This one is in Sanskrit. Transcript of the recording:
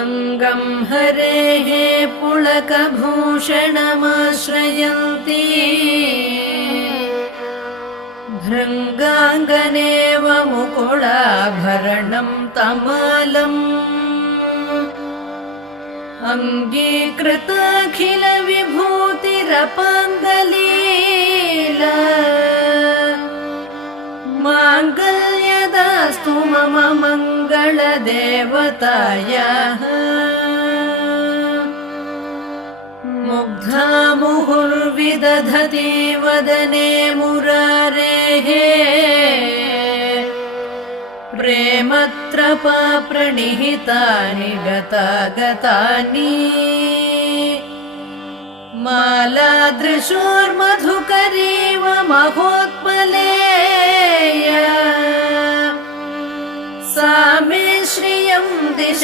अंगं हरेः पुलकभूषणमाश्रयन्ती भृङ्गाङ्गनेव मुकुलाभरणं तमालम् अङ्गीकृताखिलविभूतिरपाङ्गलीला माङ्गल्यदास्तु मम मङ्गलदेवतायाः मुग्धा मुहुर्विदधति वदने मुरारेः प्रेमत्रपा प्रणिहितानि गतागतानि मालादृशोर्मधुकरीव महोत्पलेया सा मे श्रियं दिश